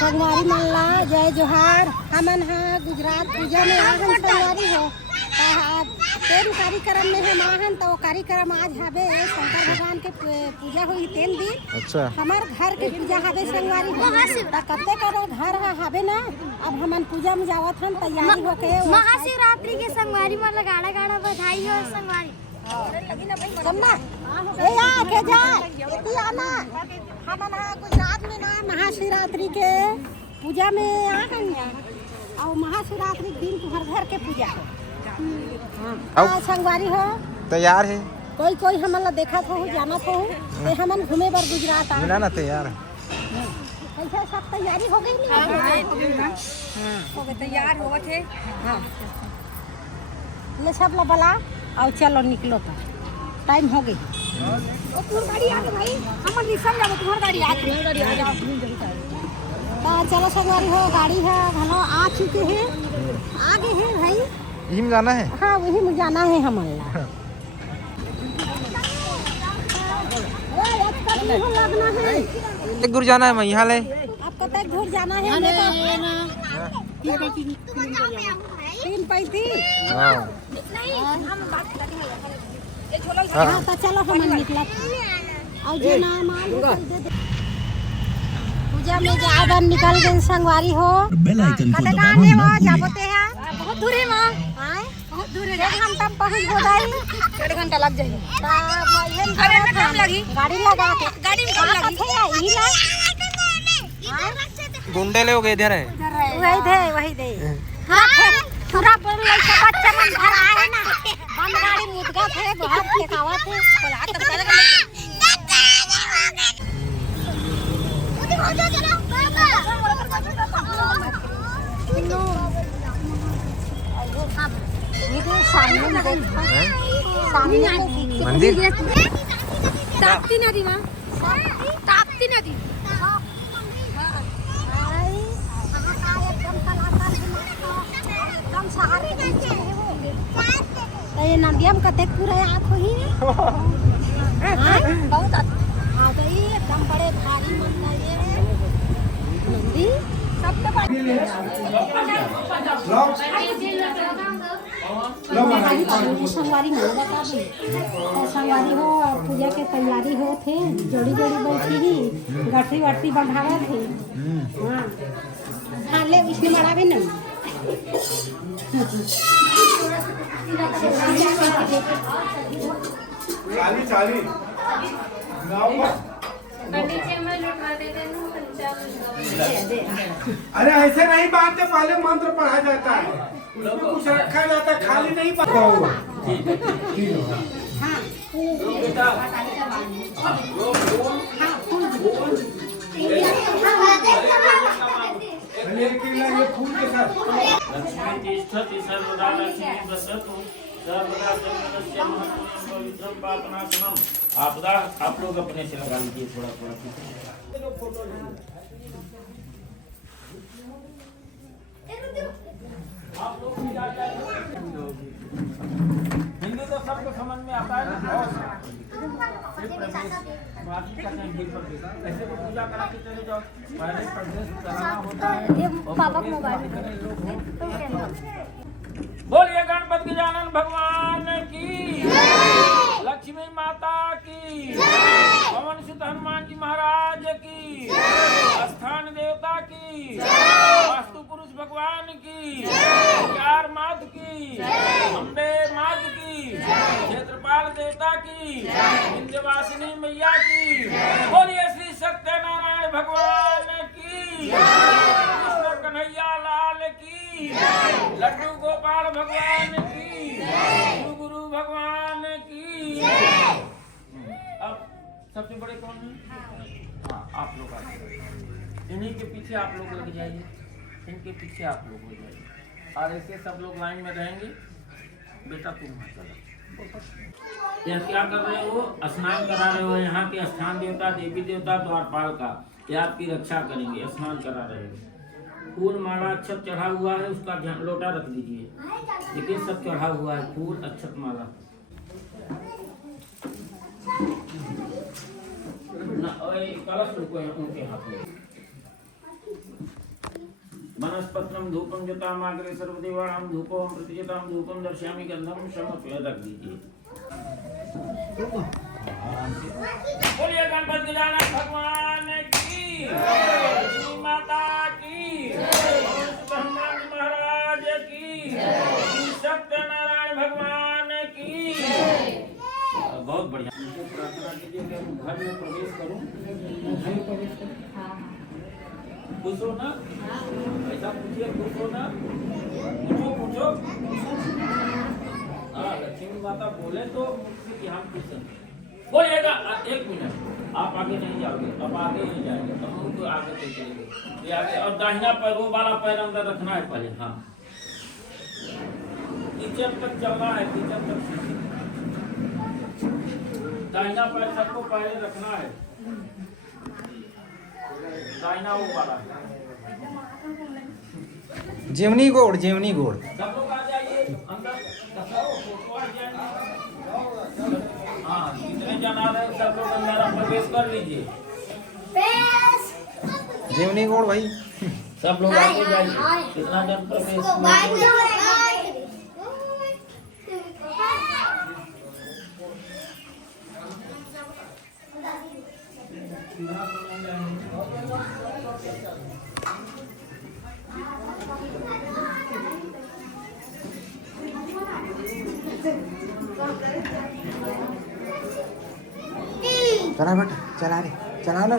संगवारी मल्ला जय जोहार। हमन हा गुजरात पूजा में आहन संगवारी हो। तेन कार्यक्रम में हम आहन तो कार्यक्रम आज हवे शंकर भगवान के पूजा हुई 3 दिन। अच्छा, हमार घर के पूजा हवे संगवारी कते करो घर हवे ना। अब हमन पूजा में जावत हम तैयारी होके महाशिवरात्रि के संगवारी मतलब गाड़ा गाड़ा बधाई हो संगवारी। सम्मा ए आ के जा इति आना। हमन हा गुजरात में ना महाशिवरात्रि के पूजा में आहन और महाशिवरात्रि दिन तुहर घर के पूजा हो। हाँ, संगवारी हो तैयार है। कोई कोई हमन ला देखा हो जाना हो ते हमन घूमे बर गुजरात आ मिला ना तैयार। कैसा सब तैयारी हो गई ना? हो गए तैयार हो थे। हाँ, ले सब ला बला और चलो निकलो तो टाइम हो गई। ओ तुम्हारी गाड़ी आ गई भाई, हमन रिक्शा में जाबो, तुम्हारी गाड़ी आ गई। गाड़ी आ जाओ तो चलो संगवारी हो। गाड़ी है भलो आ चुके हैं, आगे है भाई। यही में जाना है। हाँ, वही में जाना है हमन ला। लगना है एक दूर जाना है। मैं यहाँ ले आपको तक दूर जाना है। 3 पैंती। हाँ, तो चलो हमन निकला और जो ना माल पूजा में जाबन निकल गए संगवारी हो। कते गाने हो जाबते हैं बहुत दूर है मां। हां, बहुत दूर है। 1 घंटा पहुंच हो जाई। 1.5 घंटा लग जाई। अरे में टाइम लगी गाड़ी लगा के। गाड़ी में टाइम लगी ई ला। गुंडे ले हो गए इधर है। वही दे हां पूरा पर लइका बच्चा मन घर आए ना। बंद गाड़ी मुदगा थे बहुत फेकावा थे बोला तब कर मंदिर ताप्ती नदी मां, ताप्ती नदी। ये नदिया में कते पूरा आप ही बहुत आ गई एकदम बड़े भारी मंदिर ये नदी सबसे बड़ी संगवारी में बता दी। संगवारी हो और पूजा के तैयारी हो थे। जोड़ी जोड़ी बैठी ही गठरी वठरी बंधावा थे। हाँ हाँ, ले इसमें बड़ा भी नहीं। चाली अरे ऐसे नहीं बांधते, पहले मंत्र पढ़ा जाता है, उसमें कुछ रखा जाता है, खाली नहीं पढ़ा हुआ। ये फूल के साथ लक्ष्मी तिष्ठति सर्वदा लक्ष्मी वसतु सर्वदा जन्मस्य महत्वं पवित्रं पापनाशनम। आपदा आप लोग अपने से लगा लीजिए थोड़ा थोड़ा। आप लोग हिंदी तो सबको समझ में आता है ना। ऐसे को पूजा करा के चले जाओ, पहले प्रदेश चलाना होता है। पापा को मोबाइल बोलिए गणपति गजानन भगवान की, लक्ष्मी माता की, पवन सुत हनुमान जी महाराज की, स्थान देवता की, वास्तु पुरुष भगवान की, चार मात की, अम्बे मात की, क्षेत्रपाल देवता की, विंध्यवासिनी मैया की। बोलिए श्री सत्यनारायण भगवान की, कृष्ण कन्हैया लाल की, लड्डू गोपाल भगवान की, गुरु भगवान की। अब सबसे बड़े कौन है? हाँ, आप लोग आ जाइए। इन्हीं के पीछे आप लोग लग जाइए, इनके पीछे आप लोग हो जाइए और ऐसे सब लोग लाइन में रहेंगे। बेटा तुम वहाँ चलो। यह क्या कर रहे हो? स्नान करा रहे हो यहाँ के स्थान देवता, देवी देवता, द्वारपाल का। ये आपकी रक्षा करेंगे, स्नान करा रहे हो। फूल माला अक्षत चढ़ा हुआ है, उसका लोटा रख दीजिए। देखिए सब चढ़ा हुआ है, फूल अक्षत माला। कलश उनके हाथ में। वनस्पत्रम धूपम जताम आग्रे सर्वदेवाणाम धूपम प्रतिजताम धूपम दर्शयामि गंधम समर्पय रख दीजिए। बोलिए गणपति गजानन भगवान की, लक्ष्मी माता की, हनुमान महाराज की, सत्यनारायण भगवान की। बहुत बढ़िया। प्रार्थना कीजिए कि घर में प्रवेश करूं। खुश हो ना? ऐसा पूछिए, खुश हो ना? पूछो। लक्ष्मी माता बोले तो मुझसे कि हम खुश हैं। बोलिएगा। 1 मिनट, आप आगे नहीं जाओगे, अब आगे नहीं जाएंगे, अब उनको आगे नहीं चलेंगे। ये आगे, और दाहिना पैर, वो वाला पैर अंदर रखना है पहले। हाँ, किचन तक चलना है, किचन तक। दाहिना पैर सबको पहले रखना है, दाहिना वो वाला। जेवनी गोड़ सब लोग आ जाइए अंदर। फोटो आ जाएंगे। हाँ, कितने जन आ रहे हैं सब लोग अंदर प्रवेश कर लीजिए। जेवनी गोड़ भाई। सब लोग आगे जाइए। कितना जन प्रवेश? चला बेटा, चला रे, चला ना।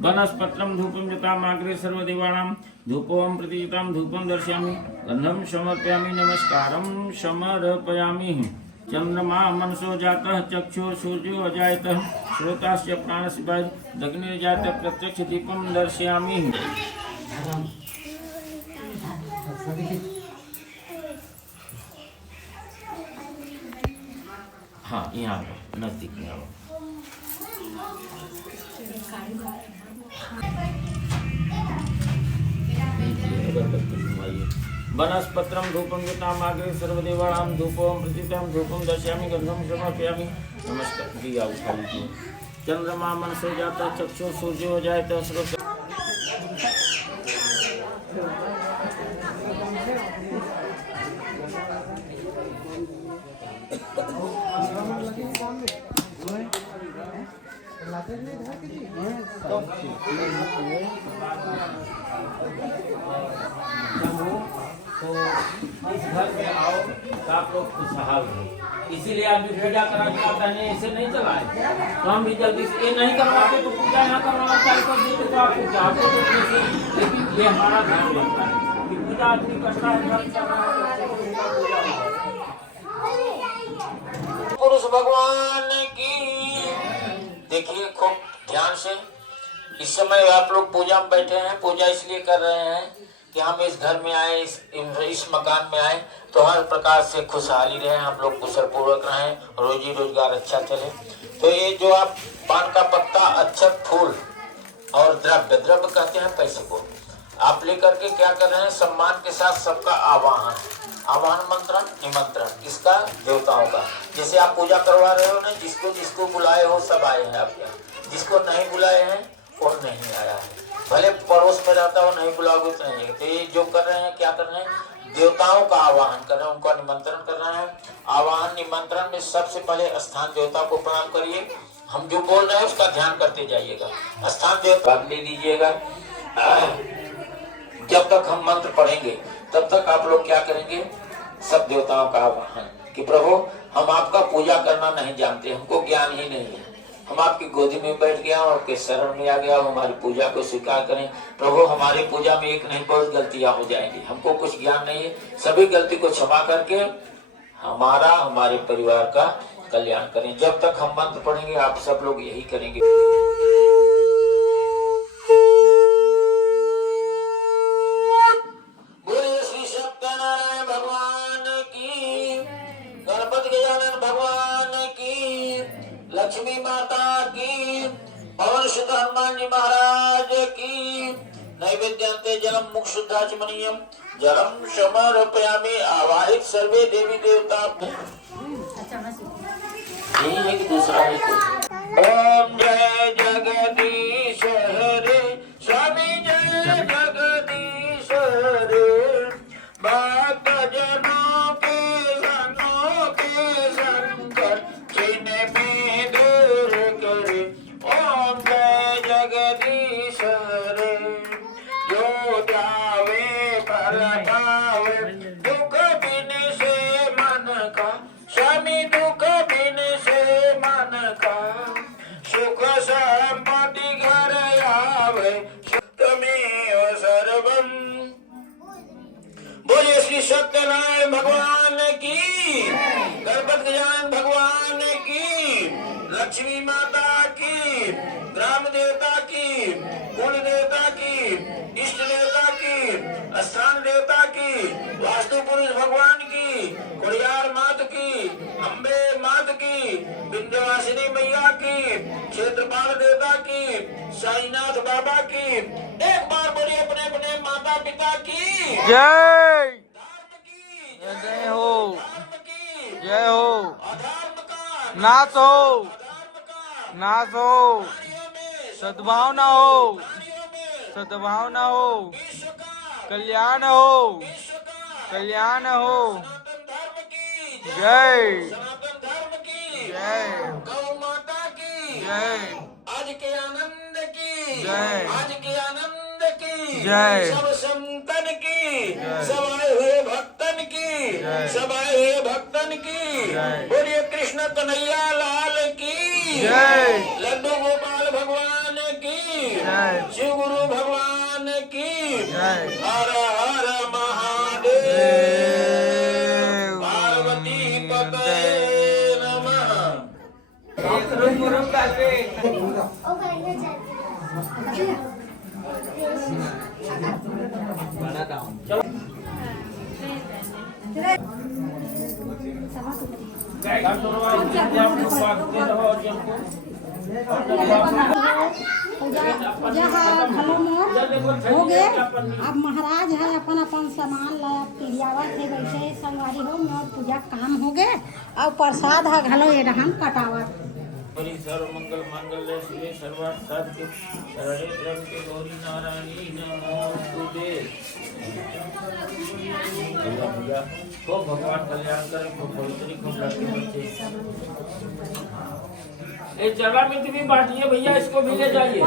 वनस्पत्रम धूपम जताम आग्रे सर्वदेवानां धूपम प्रतिजताम धूपम दर्शयामि गंधम समर्पयामि नमस्कारम समर्पयामि। चंद्रमा मनसो जातः चक्षुः सूर्यो अजायतः श्रोतास्य प्राणस्य वायुर्दग्निर्जातः प्रत्यक्ष दीपम दर्शयामि। हाँ, यहाँ पे नजदीक में आओ। वनस्पत्रम धूपम जताम आग्रे सर्वदेवानां धूपम प्रतिजताम धूपम दर्शयामि गंधम समर्पयामि नमस्कार। दिया उठा लीजिए। चंद्रमा मनसो जातः चक्षुः सूर्यो जायतः श्रोता। तो इस घर में आओ तो आप लोग खुशहाल हो। इसीलिए आप भी भेजा करा के आता नहीं, ऐसे नहीं चलाए। तो हम भी जल्दी से ये नहीं करवाते तो पूजा ना करवाना चाहे कर देते तो आपको चाहते तो कैसे। लेकिन ये हमारा ध्यान बनता है कि पूजा आदमी करता है, पुरुष भगवान की। देखिए खूब ध्यान से, इस समय आप लोग पूजा में बैठे हैं। पूजा इसलिए कर रहे हैं कि हम इस घर में आए, इस मकान में आए तो हर प्रकार से खुशहाली रहे, हम लोग कुशल पूर्वक रहें, रोजी रोजगार अच्छा चले। तो ये जो आप पान का पत्ता, अक्षत, फूल और द्रव्य कहते हैं पैसे को, आप लेकर के क्या कर रहे हैं? सम्मान के साथ सबका आवाहन मंत्र निमंत्रण किसका? देवताओं का। जैसे आप पूजा करवा रहे हो ना, जिसको बुलाए हो सब आए हैं आपके यहाँ। जिसको नहीं बुलाए हैं वो नहीं आया है। भले पड़ोस में रहता हो, नहीं बुलाओगे तो नहीं। तो ये जो कर रहे हैं, क्या कर रहे हैं? देवताओं का आवाहन कर रहे हैं, उनका निमंत्रण कर रहे हैं। आवाहन निमंत्रण में सबसे पहले स्थान देवता को प्रणाम करिए। हम जो बोल रहे हैं उसका ध्यान करते जाइएगा। स्थान देवता ले लीजिएगा। जब तक हम मंत्र पढ़ेंगे तब तक आप लोग क्या करेंगे? सब देवताओं का आवाहन कि प्रभु हम आपका पूजा करना नहीं जानते, हमको ज्ञान ही नहीं है। हम आपकी गोदी में बैठ गया और आपके शरण में आ गया, हमारी पूजा को स्वीकार करें। प्रभु हमारी पूजा में एक नहीं बहुत गलतियां हो जाएंगी, हमको कुछ ज्ञान नहीं है। सभी गलती को क्षमा करके हमारा, हमारे परिवार का कल्याण करें। जब तक हम मंत्र पढ़ेंगे आप सब लोग यही करेंगे। लक्ष्मी माता की, पवन सुत हनुमान जी महाराज की। नैवेद्यन्ते जलम मुक्षुद्धाचमनीयम जलम समर्पयामि। आवाहित सर्वे देवी देवता। एक दूसरा है। ओम जय जगदीश हरे स्वामी जय जगदीश हरे। भक्त जनों के संकट जिन्हें में दूर करे। ओम जय जगदीश हरे। जो जावे पर पावे दुख बिन से मन का। स्वामी दुख बिन से मन का। सुख संपत्ति घर आवे तमेव सर्वम। बोलिए श्री सत्यनारायण भगवान की, गणपत गजानन भगवान की, लक्ष्मी माता की, ग्राम देवता की, कुल देवता की, इष्ट देवता की, स्थान देवता की, वास्तु पुरुष भगवान की, कुड़ियार मात की, अम्बे मात की, विंध्यवासिनी मैया की, क्षेत्रपाल देवता की, साईनाथ बाबा की। एक बार बोलिए अपने अपने माता पिता की जय धर्म की जय हो, धर्म की जय हो, अधर्म का नाश हो, अधर्म का नाश हो, प्राणियों में सद्भावना हो, प्राणियों में सद्भावना हो, विश्व का कल्याण हो, विश्व का कल्याण हो। सनातन धर्म की जय सनातन धर्म की जय गौ माता की जय आज के आनंद की जय। आज के आनंद की जय। सब संतन की जय। सब आए हुए भक्तन की जय। सब आए हुए भक्तन की जय। बोलिए कृष्ण कन्हैया लाल की जय। लड्डू गोपाल भगवान की जय। शिव गुरु भगवान की जय। हर हर महादेव देव पार्वती पते नमः। पूजा घलो मोर हो गए। अब महाराज है अपन अपन सामान लाया पिड़ियावत है बैठे संगवारी हो मोर पूजा काम हो गए। और प्रसाद है घलो ये रहन कटावत। बड़ी सर्वमंगल मांगल्य शिवे सर्वार्थ साधिके शरणे त्र्यंबके गौरी नारायणी नमोस्तुते। भैया खूब भगवान कल्याण करे, खूब पवित्री, खूब लड़के बच्चे। ये जगह में भी बांटिए भैया, इसको भी ले जाइए।